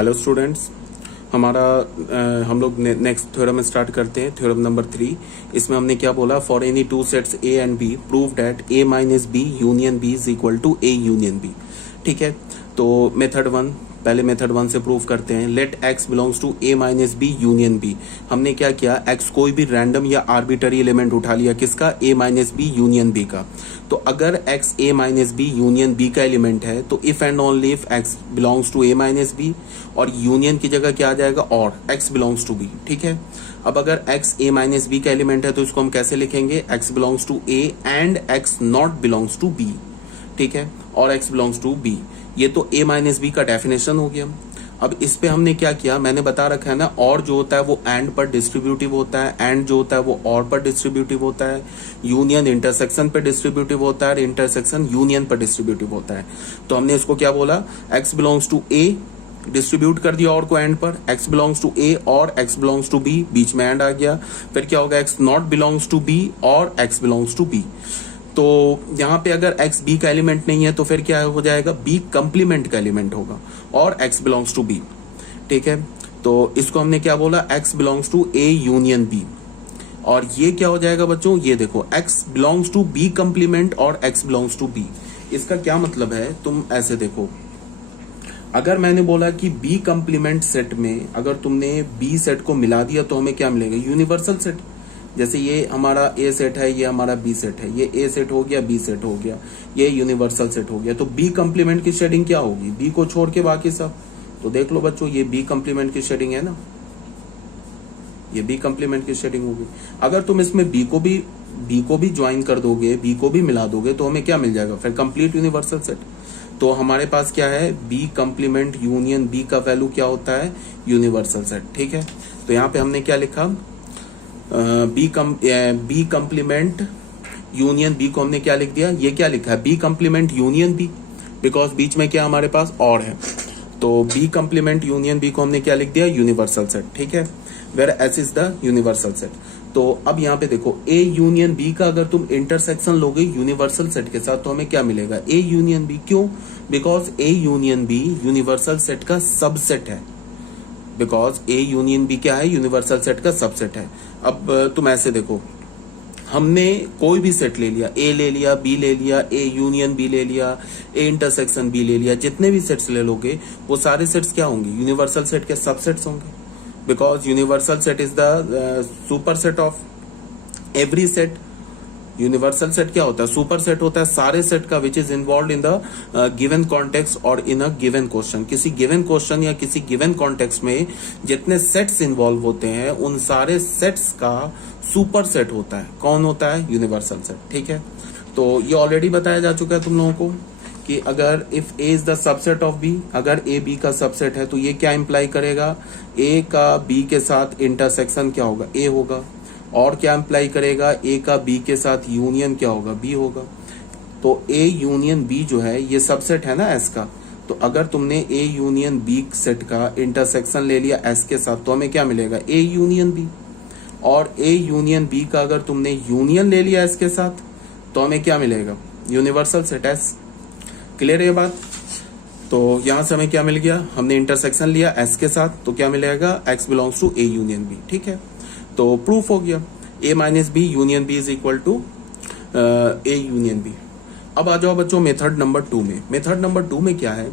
Hello students, हमारा हम लोग नेक्स्ट थ्योरम स्टार्ट करते हैं। Theorem number 3। इसमें हमने क्या बोला, for any two sets A and B prove that A minus B union B is equal to A union B. ठीक है, तो मेथड 1, पहले मेथड 1 से प्रूव करते हैं। Let x belongs to a minus B union B. हमने क्या किया, x कोई भी रैंडम या आर्बिटरी एलिमेंट उठा लिया, किसका, a minus B union b का। तो अगर x a minus B union b का एलिमेंट है तो if and only if x belongs to a minus B, और यूनियन की जगह क्या आ जाएगा, और x बिलोंग्स टू b। ठीक है, अब अगर x a माइनस बी का एलिमेंट है तो इसको हम कैसे लिखेंगे, x belongs to a and x not belongs to b। ठीक है, और x बिलोंग्स टू b। ये तो a माइनस बी का डेफिनेशन हो गया। अब इस पे हमने क्या किया, मैंने बता रखा है ना, और जो होता है वो एंड पर डिस्ट्रीब्यूटिव होता है, एंड जो होता है वो और पर डिस्ट्रीब्यूटिव होता है, यूनियन इंटरसेक्शन पर डिस्ट्रीब्यूटिव होता है, इंटरसेक्शन यूनियन पर डिस्ट्रीब्यूटिव होता है। तो हमने इसको क्या बोला, x belongs to a, distribute कर दिया और को एंड पर, x बिलोंग्स टू a और x बिलोंग्स टू b, बीच में एंड आ गया। फिर क्या होगा, x not belongs to b और x बिलोंग्स टू b। तो यहाँ पे अगर x b का एलिमेंट नहीं है तो फिर क्या हो जाएगा, b कंप्लीमेंट का एलिमेंट होगा और x बिलोंग्स टू b। ठीक है, तो इसको हमने क्या बोला, x belongs to a union b। और ये क्या हो जाएगा बच्चों, ये देखो, x belongs to b complement और x बिलोंग्स टू b। इसका क्या मतलब है, तुम ऐसे देखो, अगर मैंने बोला कि b कंप्लीमेंट सेट में अगर तुमने b सेट को मिला दिया तो हमें क्या मिलेगा, यूनिवर्सल सेट। जैसे ये हमारा A सेट है, ये हमारा B सेट है, ये A सेट हो गया, B सेट हो गया, ये यूनिवर्सल सेट हो गया। तो B कंप्लीमेंट की शेडिंग क्या होगी, B को छोड़ के बाकी सब। तो देख लो बच्चों, ये B कंप्लीमेंट की शेडिंग है ना, ये B कंप्लीमेंट की शेडिंग होगी। अगर तुम इसमें B को भी ज्वाइन कर दोगे, B को भी मिला दोगे तो हमें क्या मिल जाएगा, फिर कंप्लीट यूनिवर्सल सेट। तो हमारे पास क्या है, B कंप्लीमेंट यूनियन B का वैल्यू क्या होता है, यूनिवर्सल सेट। ठीक है, तो यहाँ पे हमने क्या लिखा, बी कंप्लीमेंट यूनियन बी को हमने क्या लिख दिया, ये क्या लिखा है, B complement union B, because बीच में क्या हमारे पास और है। तो बी कंप्लीमेंट यूनियन बी को हमने क्या लिख दिया, यूनिवर्सल सेट। ठीक है, where S is the universal set. तो अब यहाँ पे देखो, ए यूनियन बी का अगर तुम इंटरसेक्शन लोगे यूनिवर्सल सेट के साथ तो हमें क्या मिलेगा, ए यूनियन बी। क्यों, because A union B universal set का सबसेट है, बिकॉज ए यूनियन बी क्या है, यूनिवर्सल सेट का सबसेट है। अब तुम ऐसे देखो, हमने कोई भी सेट ले लिया, ए ले लिया, बी ले लिया, ए यूनियन बी ले लिया, ए इंटरसेक्शन बी ले लिया, जितने भी सेट्स ले लोगे वो सारे सेट्स क्या होंगे, यूनिवर्सल सेट के सबसेट्स होंगे, because universal set is the super set of every set. Universal set क्या होता है, सुपर सेट होता है सारे सेट का, which is involve in the given context और इन अ गिवन क्वेश्चन। किसी गिवन क्वेश्चन या किसी गिवन कॉन्टेक्स्ट में जितने सेट्स इन्वॉल्व होते हैं उन सारे सेट्स का सुपर सेट होता है। कौन होता है, यूनिवर्सल सेट। ठीक है, तो ये ऑलरेडी बताया जा चुका है तुम लोगों को कि अगर if A is the subset of B, अगर ए बी का सबसेट है तो ये क्या इंप्लाई करेगा, ए का बी के साथ इंटरसेक्शन क्या होगा, ए होगा, और क्या इंप्लाई करेगा, ए का बी के साथ यूनियन क्या होगा, बी होगा। तो ए यूनियन बी जो है ये सबसेट है ना एस का। तो अगर तुमने ए यूनियन बी सेट का इंटरसेक्शन ले लिया एस के साथ तो हमें क्या मिलेगा, ए यूनियन बी। और ए यूनियन बी का अगर तुमने यूनियन ले लिया एस के साथ तो हमें क्या मिलेगा, यूनिवर्सल सेट एस। क्लियर है ये बात। तो यहां से हमें क्या मिल गया, हमने इंटरसेक्शन लिया एस के साथ तो क्या मिलेगा, X belongs to A union B. ठीक है, तो प्रूफ हो गया, a minus B union B is equal to A union B. अब आ जाओ बच्चों मेथड नंबर 2 में। मेथड नंबर 2 में क्या है,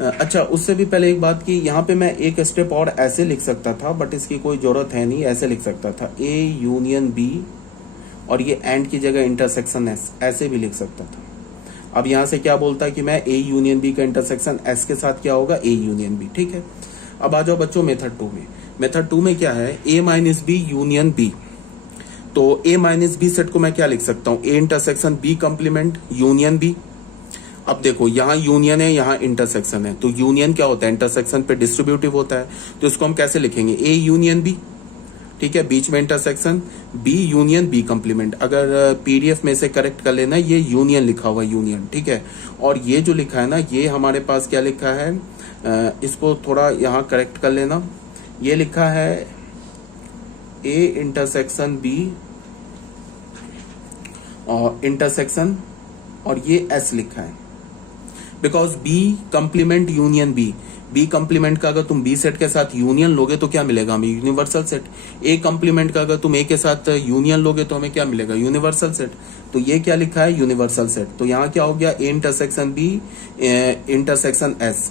अच्छा उससे भी पहले एक बात की, यहाँ पे मैं एक स्टेप और ऐसे लिख सकता था बट इसकी कोई जरूरत है नहीं, ऐसे लिख सकता था a यूनियन बी और ये एंड की जगह इंटरसेक्शन एस, ऐसे भी लिख सकता था। अब यहाँ से क्या बोलता है कि मैं a यूनियन बी का इंटरसेक्शन एस के साथ क्या होगा, a यूनियन बी। ठीक है, अब आ जाओ बच्चों मेथड 2 में। मेथड 2 में क्या है, a minus B union B. तो a माइनस बी सेट को मैं क्या लिख सकता हूं, a intersection b complement union b। अब देखो यहाँ यूनियन है, यहाँ इंटरसेक्शन है, तो यूनियन क्या होता है, इंटरसेक्शन पे डिस्ट्रीब्यूटिव होता है, तो इसको हम कैसे लिखेंगे, a यूनियन b। ठीक है, बीच में intersection, b union b complement. अगर पीडीएफ में से करेक्ट कर लेना, ये यूनियन लिखा हुआ यूनियन। ठीक है, और ये जो लिखा है ना, ये हमारे पास क्या लिखा है, इसको थोड़ा यहाँ करेक्ट कर लेना, ये लिखा है A इंटरसेक्शन B और इंटरसेक्शन, और ये S लिखा है। Because B complement union B complement का अगर तुम बी सेट के साथ यूनियन लोगे तो क्या मिलेगा हमें? Universal set. ए कंप्लीमेंट का अगर तुम ए के साथ यूनियन लोगे तो हमें क्या मिलेगा? Universal set. तो ये क्या लिखा है? Universal set. तो यहाँ क्या हो गया? A intersection B intersection S,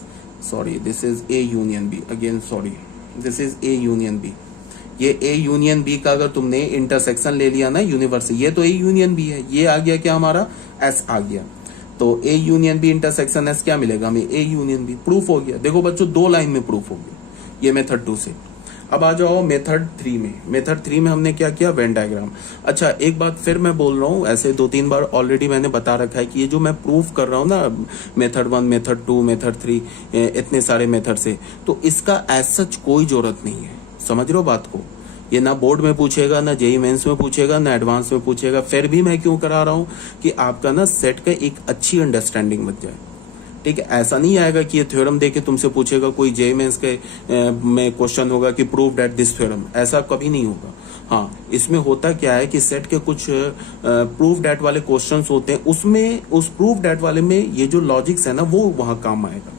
sorry this is A union B, again sorry this is A union B. ये ए यूनियन बी का अगर तुमने इंटरसेक्शन ले लिया ना यूनिवर्सल, ये तो ए यूनियन बी है, ये आ गया क्या हमारा? एस आ गया। तो A union B intersection S क्या मिलेगा हमें? ए यूनियन बी। प्रूफ हो गया। देखो बच्चों 2 लाइन में प्रूफ हो गया ये मेथड 2 से। अब आ जाओ मेथड 3 में। मेथड 3 में हमने क्या किया? Venn diagram. अच्छा एक बात फिर मैं बोल रहा हूँ, ऐसे 2-3 बार ऑलरेडी मैंने बता रखा है कि ये जो मैं प्रूफ कर रहा हूँ ना मेथड 1, मेथड 2, मेथड 3, इतने सारे मेथड से, तो इसका एज सच कोई जरूरत नहीं है। समझ रहे हो बात को? ये ना बोर्ड में पूछेगा, ना जेई मेंस में पूछेगा, ना एडवांस में पूछेगा। फिर भी मैं क्यों करा रहा हूँ कि आपका ना सेट का एक अच्छी अंडरस्टैंडिंग बन जाए। ठीक है, ऐसा नहीं आएगा कि ये थ्योरम देके तुमसे पूछेगा, कोई जेई मेंस के में क्वेश्चन होगा कि प्रूव दैट दिस थ्योरम, ऐसा कभी नहीं होगा। हाँ, इसमें होता क्या है कि सेट के कुछ प्रूव दैट वाले क्वेश्चंस होते हैं, उसमें उस प्रूव दैट वाले में ये जो लॉजिक्स है ना वो वहां काम आएगा।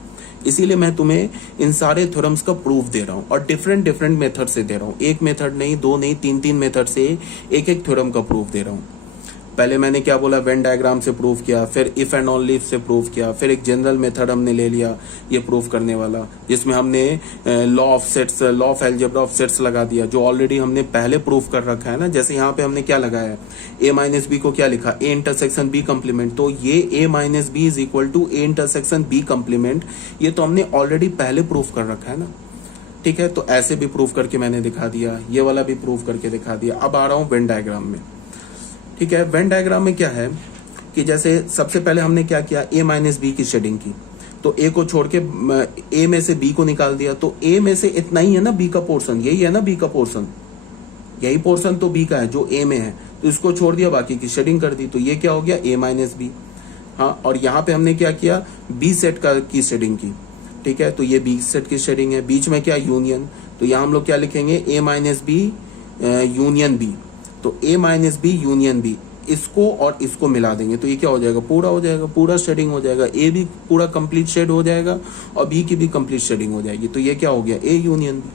इसीलिए मैं तुम्हें इन सारे थ्योरम्स का प्रूफ दे रहा हूं और डिफरेंट डिफरेंट मेथड से दे रहा हूं। एक मेथड नहीं, 2 नहीं, 3 मेथड से एक एक थ्योरम का प्रूफ दे रहा हूं। पहले मैंने क्या बोला? वेन डायग्राम से प्रूफ किया, फिर इफ एंड ऑनली इफ से प्रूफ किया, फिर एक जनरल मेथड हमने ले लिया ये प्रूफ करने वाला, जिसमें हमने law of sets, law of algebra of sets लगा दिया, जो ऑलरेडी हमने पहले प्रूफ कर रखा है ना। जैसे यहाँ पे हमने क्या लगाया? ए माइनस बी को क्या लिखा? A intersection B complement. तो ये A minus B is equal to A intersection B complement, ये तो हमने ऑलरेडी पहले प्रूफ कर रखा है ना। ठीक है, तो ऐसे भी प्रूफ करके मैंने दिखा दिया, ये वाला भी प्रूफ करके दिखा दिया। अब आ रहा हूं वेन डायग्राम में। ठीक है, वेन डायग्राम में क्या है कि जैसे सबसे पहले हमने क्या किया? ए माइनस बी की शेडिंग की। तो ए को छोड़ के ए में से बी को निकाल दिया। तो ए में से इतना ही है ना बी का पोर्शन, यही है ना बी का पोर्शन, यही पोर्शन तो बी का है जो ए में है। तो इसको छोड़ दिया, बाकी की शेडिंग कर दी। तो ये क्या हो गया? A minus B. हाँ, और यहाँ पे हमने क्या किया? बी सेट का की शेडिंग की। ठीक है, तो ये बी सेट की शेडिंग है। बीच में क्या? यूनियन। तो यहाँ हम लोग क्या लिखेंगे? ए माइनस बी यूनियन बी। तो ए माइनस बी यूनियन बी, इसको और इसको मिला देंगे तो ये क्या हो जाएगा? पूरा हो जाएगा, पूरा शेडिंग हो जाएगा। ए भी पूरा कंप्लीट शेड हो जाएगा और बी की भी कंप्लीट शेडिंग हो जाएगी। तो ये क्या हो गया? A union B.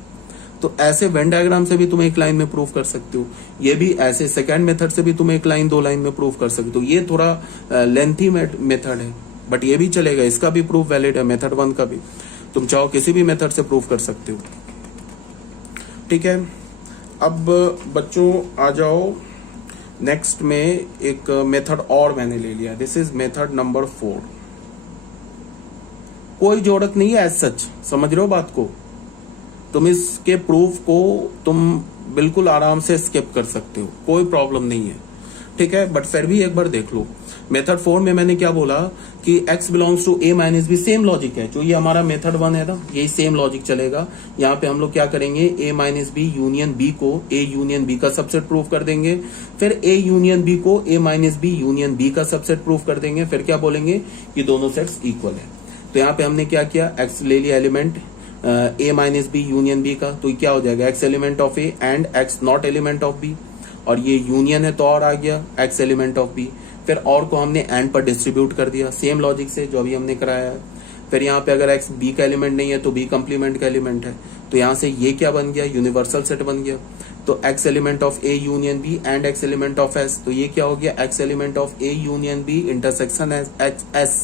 तो ऐसे वेन डायग्राम से भी तुम एक लाइन में प्रूफ कर सकते हो। ये भी ऐसे सेकंड मेथड से भी तुम एक लाइन 2 लाइन में प्रूफ कर सकते हो। ये थोड़ा लेंथी मेथड है, बट ये भी चलेगा, इसका भी प्रूफ वैलिड है, मेथड 1 का भी। तुम चाहो किसी भी मेथड से प्रूफ कर सकते हो। ठीक है, अब बच्चों आ जाओ नेक्स्ट में। एक मेथड और मैंने ले लिया, दिस इज मेथड नंबर 4। कोई जरूरत नहीं है एज सच, समझ रहे हो बात को? तुम इसके प्रूफ को तुम बिल्कुल आराम से स्किप कर सकते हो, कोई प्रॉब्लम नहीं है। ठीक है, बट फिर भी एक बार देख लो। मेथड 4 में मैंने क्या बोला कि x belongs to a minus B, same logic है जो ये हमारा मेथड 1 है ना, यही सेम लॉजिक चलेगा। यहाँ पे हम लोग क्या करेंगे? a minus B union b को a यूनियन b का सबसेट प्रूफ कर देंगे। फिर a यूनियन b को a minus B union b का सबसेट प्रूफ कर देंगे। फिर क्या बोलेंगे? कि दोनों सेट्स इक्वल है। तो यहाँ पे हमने क्या किया? x ले लिया element a minus B union b का, तो क्या हो जाएगा? x element of a and x not element of b। और ये यूनियन है तो और आ गया x एलिमेंट ऑफ b। फिर और को हमने एंड पर डिस्ट्रीब्यूट कर दिया, सेम लॉजिक से जो अभी हमने कराया है। फिर यहाँ पे अगर x b का एलिमेंट नहीं है तो b कंप्लीमेंट का एलिमेंट है। तो यहाँ से ये क्या बन गया? यूनिवर्सल सेट बन गया। तो x element of a union b and x element of s, तो ये क्या हो गया? x element of a union b intersection s।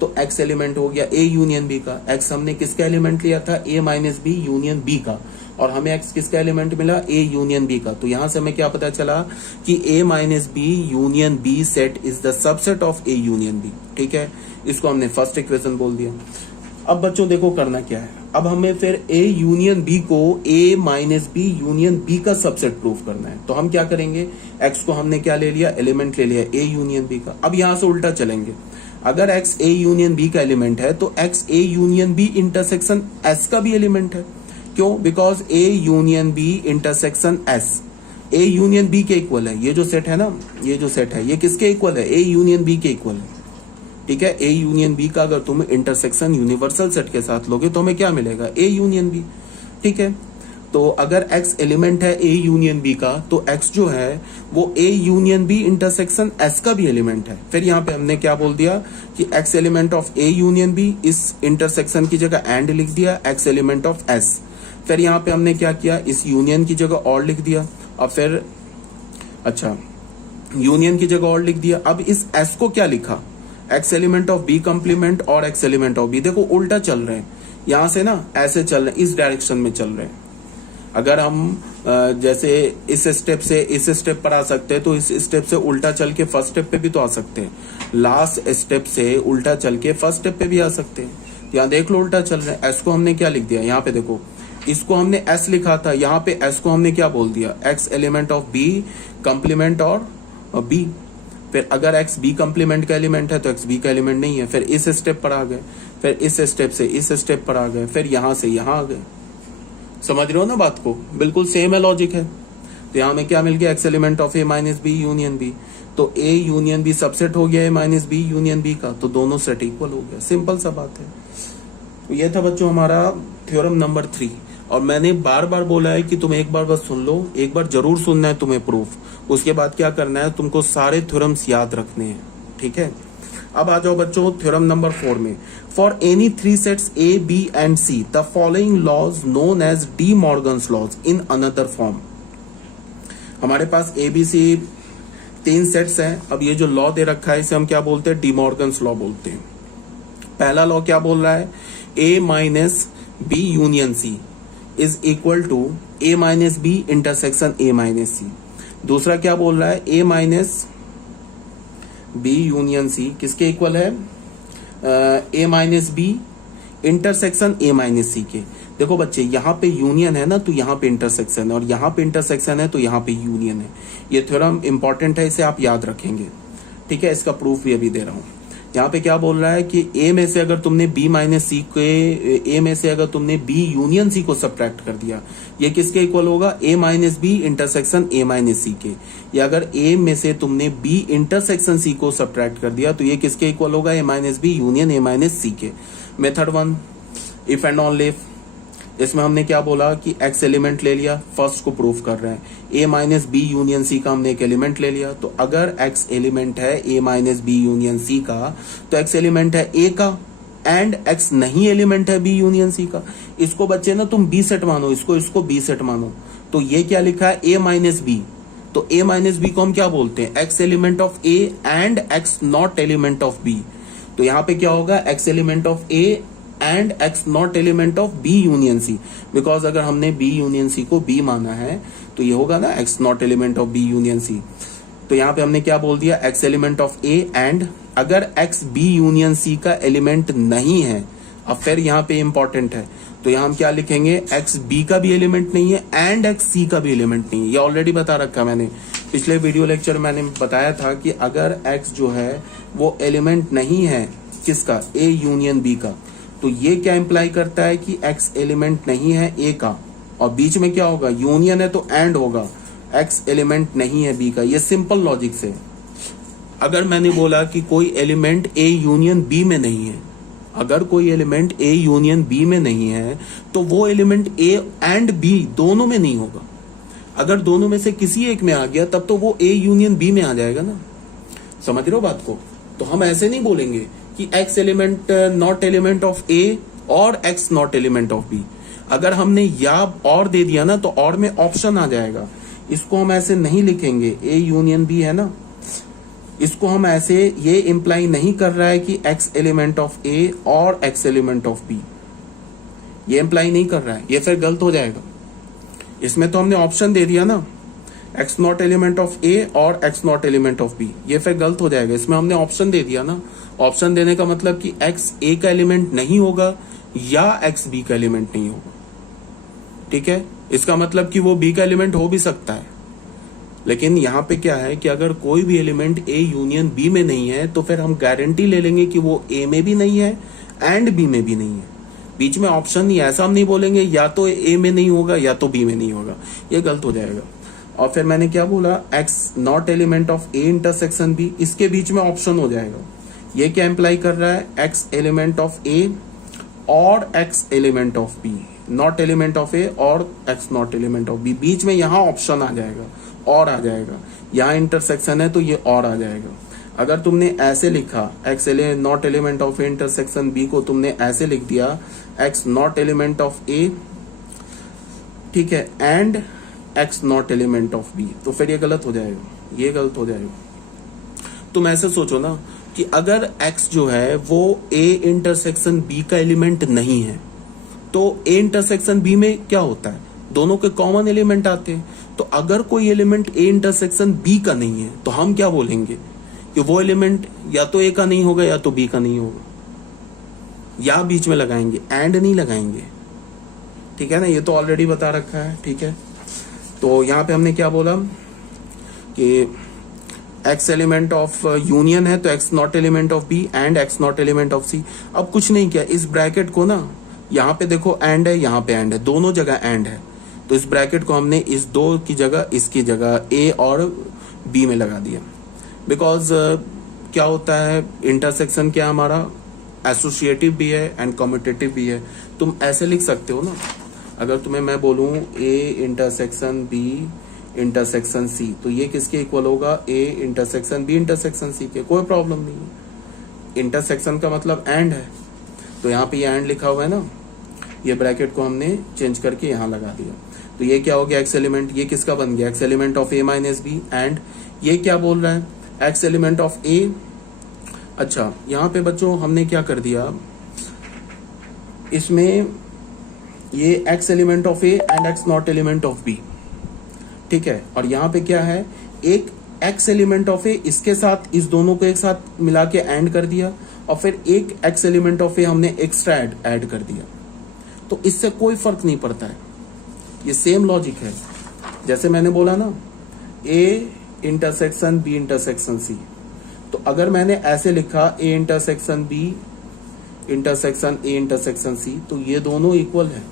तो x एलिमेंट हो गया a यूनियन b का। x हमने किसका एलिमेंट लिया था? a minus B union b का। और हमें x किसका एलिमेंट मिला? a यूनियन b का। तो यहां से हमें क्या पता चला कि a minus B union b set is the subset of a union b। ठीक है, इसको हमने फर्स्ट इक्वेशन बोल दिया। अब बच्चों देखो करना क्या है। अब हमें फिर a यूनियन b को a minus B union b का सबसेट प्रूफ करना है। तो हम क्या करेंगे? x को हमने क्या ले लिया? एलिमेंट ले लिया a यूनियन b का। अब यहां से उल्टा चलेंगे, अगर x a यूनियन b का एलिमेंट है तो x a union b intersection s का भी एलिमेंट है। क्यों? Because a union b intersection s a union b के इक्वल है। ये जो सेट है ना, ये जो सेट है ये किसके इक्वल है? a यूनियन b के इक्वल है। ठीक है, a यूनियन b का अगर तुम इंटरसेक्शन यूनिवर्सल सेट के साथ लोगे तो हमें क्या मिलेगा? a union b। ठीक है, तो अगर x एलिमेंट है a यूनियन b का, तो x जो है वो a union b intersection s का भी एलिमेंट है। फिर यहाँ पे हमने क्या बोल दिया कि x element of a union b, इस इंटरसेक्शन की जगह एंड लिख दिया, x एलिमेंट ऑफ s। फिर यहाँ पे हमने क्या किया, इस यूनियन की जगह और लिख दिया, और फिर अच्छा यूनियन की जगह और लिख दिया। अब इस s को क्या लिखा, x element of b complement और x एलिमेंट ऑफ b। देखो उल्टा चल रहे हैं, यहां से ना ऐसे चल रहे हैं, इस डायरेक्शन में चल रहे हैं। अगर हम जैसे इस स्टेप से इस स्टेप पर आ सकते हैं, तो इस स्टेप से उल्टा चल के फर्स्ट स्टेप पे भी तो आ सकते हैं, लास्ट स्टेप से उल्टा चल के फर्स्ट स्टेप पे भी आ सकते हैं। यहाँ देख लो उल्टा चल रहे हैं। एस को हमने क्या लिख दिया, यहाँ पे देखो, इसको हमने एस लिखा था, यहाँ पे एस को हमने क्या बोल दिया, x element of B complement और बी। फिर अगर एक्स बी कंप्लीमेंट का एलिमेंट है तो एक्स बी का एलिमेंट नहीं है। फिर इस स्टेप पर आ गए, फिर इस स्टेप से इस स्टेप पर आ गए, फिर यहां से यहां आ गए। समझ रहे हो ना बात को, बिल्कुल सेम है लॉजिक है। तो यहां में क्या मिल गया, x element of A minus B union B. तो ए यूनियन बी सबसेट हो गया A minus B union B का, तो दोनों सेट इक्वल हो गया। सिंपल सा बात है। तो ये था बच्चों हमारा थ्योरम नंबर 3। और मैंने बार बार बोला है कि तुम एक बार बस सुन लो, एक बार जरूर सुनना है तुम्हें प्रूफ। उसके बाद क्या करना है, तुमको सारे थ्योरम्स याद रखने हैं, ठीक है। अब आ जाओ बच्चों थ्योरम नंबर 4 में। For any 3 sets A B and C the following laws known as De Morgan's laws in another form. हमारे पास ए बी सी 3 सेट्स हैं। अब ये जो लॉ दे रखा है इसे हम क्या बोलते हैं, डी मॉर्गन्स लॉ बोलते हैं। पहला लॉ क्या बोल रहा है, A minus B union C is equal to A minus B intersection A minus C. दूसरा क्या बोल रहा है, A minus B union C किसके इक्वल है, A minus B intersection A minus C के। देखो बच्चे यहाँ पे यूनियन है ना, तो यहाँ पे इंटरसेक्शन है, और यहाँ पे इंटरसेक्शन है तो यहाँ पे यूनियन है। ये थ्योरम इंपॉर्टेंट है, इसे आप याद रखेंगे, ठीक है। इसका प्रूफ भी अभी दे रहा हूँ। यहाँ पे क्या बोल रहा है कि ए में से अगर तुमने बी माइनस सी के, ए में से अगर तुमने बी यूनियन सी को सब्ट्रैक्ट कर दिया, ये किसके इक्वल होगा, A minus B intersection A minus C के। या अगर ए में से तुमने बी इंटरसेक्शन सी को सब्ट्रैक्ट कर दिया तो ये किसके इक्वल होगा, A minus B union A minus C के। Method 1 if and only if. इसमें हमने क्या बोला कि एक्स एलिमेंट ले लिया, फर्स्ट को प्रूफ कर रहे हैं। ए माइनस बी यूनियन सी का हमने एक एलिमेंट ले लिया, तो अगर एक्स एलिमेंट है A minus B union C का, तो एक्स एलिमेंट है ए का, एंड एक्स नहीं एलिमेंट है बी यूनियन सी का। इसको बच्चे ना तुम बी सेट मानो, इसको बी सेट मानो। तो ये क्या लिखा है, ए माइनस बी। तो ए माइनस बी को हम क्या बोलते हैं, X element of A and x not element of B. तो यहाँ पे क्या होगा, X element of A and x not element of B union C. Because अगर हमने बी यूनियन सी को बी माना है तो ये होगा ना x not element of B union C. तो यहाँ पे हमने क्या बोल दिया, x element of A and अगर एक्स बी यूनियन सी का एलिमेंट नहीं है। अब फिर यहाँ पे इंपॉर्टेंट है, तो यहाँ हम क्या लिखेंगे, एक्स बी का भी एलिमेंट नहीं है एंड एक्स सी का भी एलिमेंट नहीं है। ये ऑलरेडी बता रखा मैंने, पिछले वीडियो लेक्चर मैंने बताया था कि अगर एक्स जो है वो एलिमेंट नहीं है किसका, ए यूनियन बी का, तो ये क्या इंप्लाई करता है कि एक्स एलिमेंट नहीं है ए का, और बीच में क्या होगा, यूनियन है तो एंड होगा, एक्स एलिमेंट नहीं है बी का। ये सिंपल लॉजिक से। अगर मैंने बोला कि कोई एलिमेंट ए यूनियन बी में नहीं है, अगर कोई एलिमेंट ए यूनियन बी में नहीं है तो वो एलिमेंट ए एंड बी दोनों में नहीं होगा। अगर दोनों में से किसी एक में आ गया तब तो वो ए यूनियन बी में आ जाएगा ना। समझ रहे हो बात को। तो हम ऐसे नहीं बोलेंगे कि x element not element of A और x not element of B. अगर हमने या और दे दिया ना तो और में ऑप्शन आ जाएगा। इसको हम ऐसे नहीं लिखेंगे, ए यूनियन बी है ना, इसको हम ऐसे, ये इंप्लाई नहीं कर रहा है कि एक्स एलिमेंट ऑफ ए और एक्स एलिमेंट ऑफ बी, ये इंप्लाई नहीं कर रहा है, ये फिर गलत हो जाएगा। इसमें तो हमने ऑप्शन दे दिया ना, x not element of A और x not element of B, ये फिर गलत हो जाएगा। इसमें हमने ऑप्शन दे दिया ना, ऑप्शन देने का मतलब कि एक्स ए का एलिमेंट नहीं होगा या एक्स बी का एलिमेंट नहीं होगा, ठीक है। इसका मतलब कि वो बी का एलिमेंट हो भी सकता है, लेकिन यहाँ पे क्या है कि अगर कोई भी एलिमेंट ए यूनियन बी में नहीं है तो फिर हम गारंटी ले लेंगे कि वो ए में भी नहीं है एंड बी में भी नहीं है। बीच में ऑप्शन नहीं, ऐसा हम नहीं बोलेंगे या तो ए में नहीं होगा या तो बी में नहीं होगा, ये गलत हो जाएगा। और फिर मैंने क्या बोला, x not element of A intersection B, इसके बीच में ऑप्शन हो जाएगा। ये क्या इंप्लाई कर रहा है, एक्स एलिमेंट ऑफ ए और x element of B, not element of A और x not element of B, बीच में यहाँ ऑप्शन आ जाएगा और आ जाएगा, यहाँ इंटरसेक्शन है तो ये और आ जाएगा। अगर तुमने ऐसे लिखा x not element of A intersection B को तुमने ऐसे लिख दिया x not element of A, ठीक है, and x not element of B, तो फिर ये गलत हो जाएगा, ये गलत हो जाएगा। तुम ऐसे सोचो ना कि अगर x जो है वो a इंटरसेक्शन b का एलिमेंट नहीं है तो a इंटरसेक्शन b में क्या होता है, दोनों के कॉमन एलिमेंट आते हैं। तो अगर कोई एलिमेंट a इंटरसेक्शन b का नहीं है तो हम क्या बोलेंगे कि वो एलिमेंट या तो a का नहीं होगा या तो b का नहीं होगा, या बीच में लगाएंगे, एंड नहीं लगाएंगे, ठीक है ना, ये तो ऑलरेडी बता रखा है, ठीक है। तो यहाँ पे हमने क्या बोला कि एक्स एलिमेंट ऑफ यूनियन है तो x not element of B and x not element of C. अब कुछ नहीं किया, इस ब्रैकेट को ना यहाँ पे देखो एंड है, यहाँ पे एंड है, दोनों जगह एंड है, तो इस ब्रैकेट को हमने इस दो की जगह इसकी जगह ए और बी में लगा दिया। बिकॉज क्या होता है, इंटरसेक्शन क्या हमारा एसोसिएटिव भी है एंड कम्यूटेटिव भी है। तुम ऐसे लिख सकते हो ना, अगर तुम्हें मैं बोलूं A intersection B intersection C, तो ये किसके इक्वल होगा, A intersection B intersection C के, कोई प्रॉब्लम नहीं है। इंटरसेक्शन का मतलब एंड है, तो यहाँ पे ये एंड लिखा हुआ है ना, ये ब्रैकेट को हमने चेंज करके यहाँ लगा दिया। तो ये क्या हो गया, एक्स एलिमेंट, ये किसका बन गया, x element of A minus B, and ये क्या बोल रहा है, एक्स एलिमेंट ऑफ ए। अच्छा, यहाँ पे बच्चों हमने क्या कर दिया, इसमें ये x element of A and x not element of B, ठीक है। और यहाँ पे क्या है, एक एक्स एलिमेंट ऑफ ए, इसके साथ इस दोनों को एक साथ मिला के एंड कर दिया, और फिर एक एक्स एलिमेंट ऑफ ए हमने एक्स्ट्रा ऐड कर दिया। तो इससे कोई फर्क नहीं पड़ता है, ये सेम लॉजिक है। जैसे मैंने बोला ना A intersection B intersection C, तो अगर मैंने ऐसे लिखा A intersection B intersection A intersection C, तो ये दोनों इक्वल है,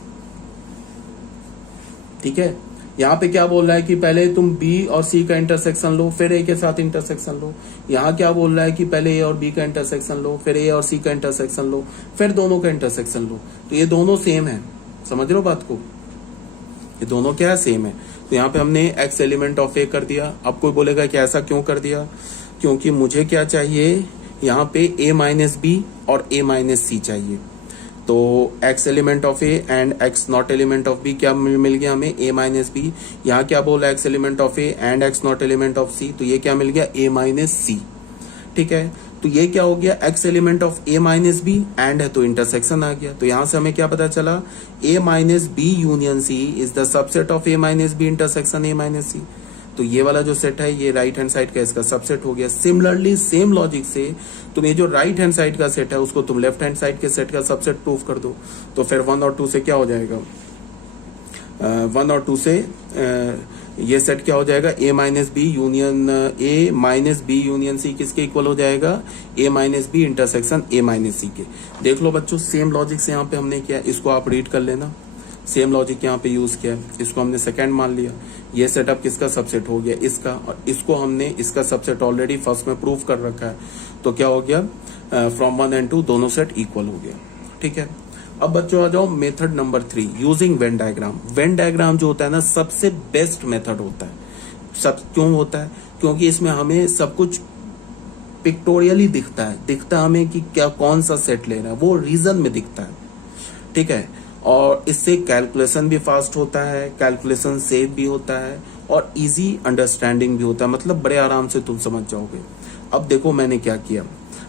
ठीक है। यहाँ पे क्या बोल रहा है कि पहले तुम B और C का इंटरसेक्शन लो फिर A के साथ इंटरसेक्शन लो। यहाँ क्या बोल रहा है कि पहले A और B का इंटरसेक्शन लो फिर A और C का इंटरसेक्शन लो फिर दोनों का इंटरसेक्शन लो। तो ये दोनों सेम है, समझ रहे हो बात को, ये दोनों क्या है, सेम है। तो यहाँ पे हमने एक्स एलिमेंट ऑफ A कर दिया। अब कोई बोलेगा कि ऐसा क्यों कर दिया, क्योंकि मुझे क्या चाहिए, यहाँ पे A माइनस बी और A माइनस सी चाहिए। तो x element of A and x not element of B क्या मिल गया हमें, ए माइनस बी। यहाँ क्या बोला, x element of A and x not element of C, तो ये क्या मिल गया, ए माइनस सी, ठीक है। तो ये क्या हो गया, x element of A minus B and है तो इंटरसेक्शन आ गया। तो यहाँ से हमें क्या पता चला, A minus B union C is the subset of A minus B intersection A minus C. तो ये वाला जो सेट है ये राइट हैंड साइड का इसका सबसेट हो गया। सिमिलरली सेम लॉजिक से तुम ये जो राइट हैंड साइड का सेट है उसको तुम लेफ्ट हैंड साइड के सेट का सबसेट प्रूव कर दो। तो फिर 1 और 2 से क्या हो जाएगा, 1 और 2 से ये सेट क्या हो जाएगा, A minus B union A minus B union C किसके इक्वल हो जाएगा, A minus B intersection A minus C के। देख लो बच्चों, सेम लॉजिक से यहाँ पे हमने किया, इसको आप रीड कर लेना, सेम लॉजिक यहाँ पे यूज किया, इसको हमने सेकंड मान लिया। ये सेटअप किसका सबसेट हो गया, इसका, और इसको हमने इसका सबसेट ऑलरेडी फर्स्ट में प्रूव कर रखा है। तो क्या हो गया, फ्रॉम 1 एंड 2 दोनों सेट इक्वल हो गया, ठीक है। अब बच्चों आ जाओ method number 3, using Venn diagram. Venn diagram जो होता है ना, सबसे बेस्ट मेथड होता है। सब क्यों होता है, क्योंकि इसमें हमें सब कुछ पिक्टोरियली दिखता है हमें कि क्या कौन सा सेट लेना है, वो रीजन में दिखता है, ठीक है। और इससे कैलकुलेशन भी फास्ट होता है, कैलकुलेशन सेफ भी होता है, और इजी अंडरस्टैंडिंग भी होता है, मतलब बड़े आराम से तुम समझ जाओगे। अब देखो मैंने क्या किया,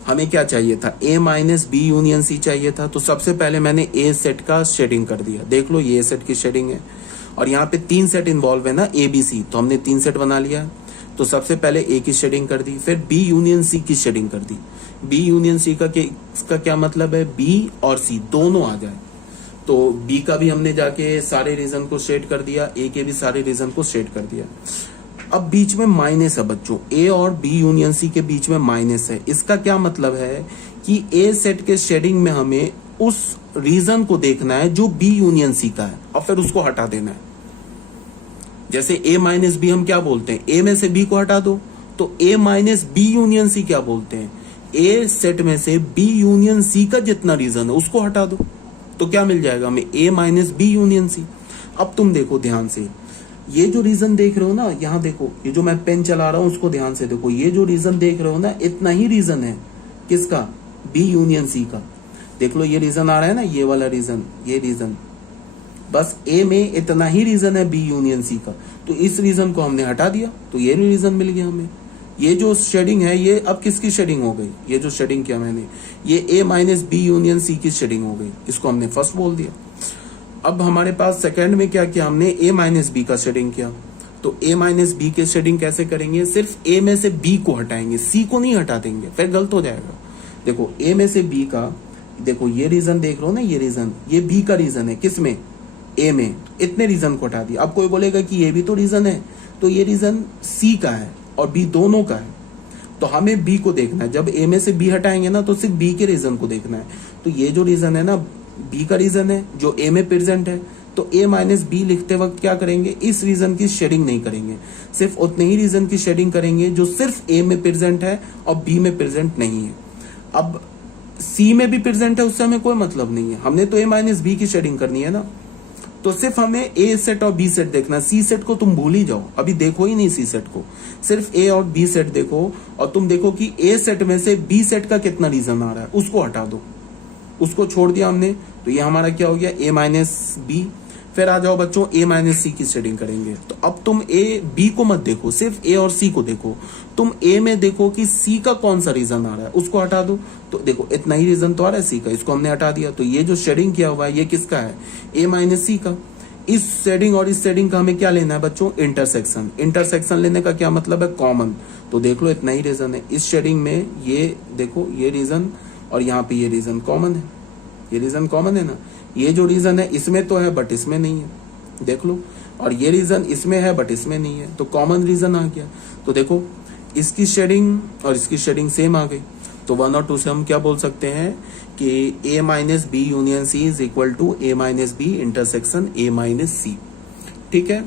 हमें क्या चाहिए था, ए माइनस बी यूनियन सी चाहिए था। तो सबसे पहले मैंने ए सेट का शेडिंग कर दिया, देख लो ये ए सेट की शेडिंग है, और यहाँ पे 3 सेट इन्वॉल्व है ना, ए बी सी, तो हमने 3 सेट बना लिया। तो सबसे पहले ए की शेडिंग कर दी, फिर बी यूनियन सी की शेडिंग कर दी। बी यूनियन सी का क्या मतलब है, बी और सी दोनों आ जाए। तो बी का भी हमने जाके सारे रीजन को शेड कर दिया, ए के भी सारे रीजन को शेड कर दिया। अब बीच में माइनस है बच्चों, ए और बी यूनियन सी के बीच में माइनस है। इसका क्या मतलब है कि ए सेट के शेडिंग में हमें उस रीजन को देखना है जो बी यूनियन सी का है, और फिर उसको हटा देना है। जैसे ए माइनस बी हम क्या बोलते हैं, ए में से बी को हटा दो, तो ए माइनस बी यूनियन सी क्या बोलते हैं, ए सेट में से बी यूनियन सी का जितना रीजन है उसको हटा दो, तो क्या मिल जाएगा हमें, ए माइनस बी यूनियन सी। अब तुम देखो ध्यान से, ये जो रीजन देख रहे हो ना, यहाँ देखो, ये जो मैं पेन चला रहा हूं उसको ध्यान से देखो, ये जो रीजन देख रहे हो ना, इतना ही रीजन है किसका, बी यूनियन सी का। देख लो ये रीजन आ रहा है ना, ये वाला रीजन, ये रीजन, बस ए में इतना ही रीजन है बी यूनियन सी का, तो इस रीजन को हमने हटा दिया तो ये रीजन मिल गया हमें। ये जो शेडिंग है ये अब किसकी शेडिंग हो गई, ये जो शेडिंग किया मैंने, ये ए माइनस बी यूनियन सी की शेडिंग हो गई, इसको हमने फर्स्ट बोल दिया। अब हमारे पास सेकंड में क्या किया हमने, ए माइनस बी का शेडिंग किया। तो ए माइनस बी के शेडिंग कैसे करेंगे, सिर्फ ए में से बी को हटाएंगे, सी को नहीं हटा देंगे, फिर गलत हो जाएगा। देखो ए में से बी का, देखो ये रीजन देख रहे हो ना, ये रीजन, ये बी का रीजन है, किसमें, ए में, इतने रीजन को हटा दिया। अब कोई बोलेगा कि ये भी तो रीजन है, तो ये रीजन सी का है और बी दोनों का है, तो हमें बी को देखना है। जब ए में से बी हटाएंगे ना तो सिर्फ बी के रीजन को देखना है। तो ये जो रीजन है ना, बी का रीजन है जो ए में प्रेजेंट है, तो ए माइनस बी लिखते वक्त क्या करेंगे, इस रीजन की शेडिंग नहीं करेंगे, सिर्फ उतने ही रीजन की शेडिंग करेंगे जो सिर्फ ए में प्रेजेंट है और बी में प्रेजेंट नहीं है। अब सी में भी प्रेजेंट है, उससे हमें कोई मतलब नहीं है, हमने तो ए माइनस बी की शेडिंग करनी है ना, तो सिर्फ हमें ए सेट और बी सेट देखना। सी सेट को तुम भूल ही जाओ, अभी देखो ही नहीं सी सेट को, सिर्फ ए और बी सेट देखो, और तुम देखो कि ए सेट में से बी सेट का कितना रीजन आ रहा है, उसको हटा दो, उसको छोड़ दिया हमने, तो ये हमारा क्या हो गया, ए माइनस बी। फिर आ जाओ बच्चों, ए माइनस सी की शेडिंग करेंगे। तो अब तुम ए बी को मत देखो, सिर्फ ए और सी को देखो। तुम ए में देखो कि सी का कौन सा रीजन आ रहा है, उसको हटा दो। तो देखो इतना ही रीजन तो आ रहा है सी का, इसको हमने हटा दिया। तो ये जो शेडिंग किया हुआ है ये किसका है, ए माइनस सी का। इस शेडिंग और इस शेडिंग का हमें क्या लेना है बच्चों, इंटरसेक्शन। इंटरसेक्शन लेने का क्या मतलब है, कॉमन। तो देख लो इतना ही रीजन है इस शेडिंग में, ये देखो ये रीजन और यहाँ पे ये रीजन कॉमन है, ये रीजन कॉमन है ना। ये जो रीजन है इसमें तो है बट इसमें नहीं है, देख लो, और ये रीजन इसमें है बट इसमें नहीं है, तो कॉमन रीजन आ गया। तो देखो इसकी शेडिंग और इसकी शेडिंग सेम आ गई, तो 1 और 2 से हम क्या बोल सकते हैं कि A minus B union C is equal to A minus B intersection A minus C. ठीक है।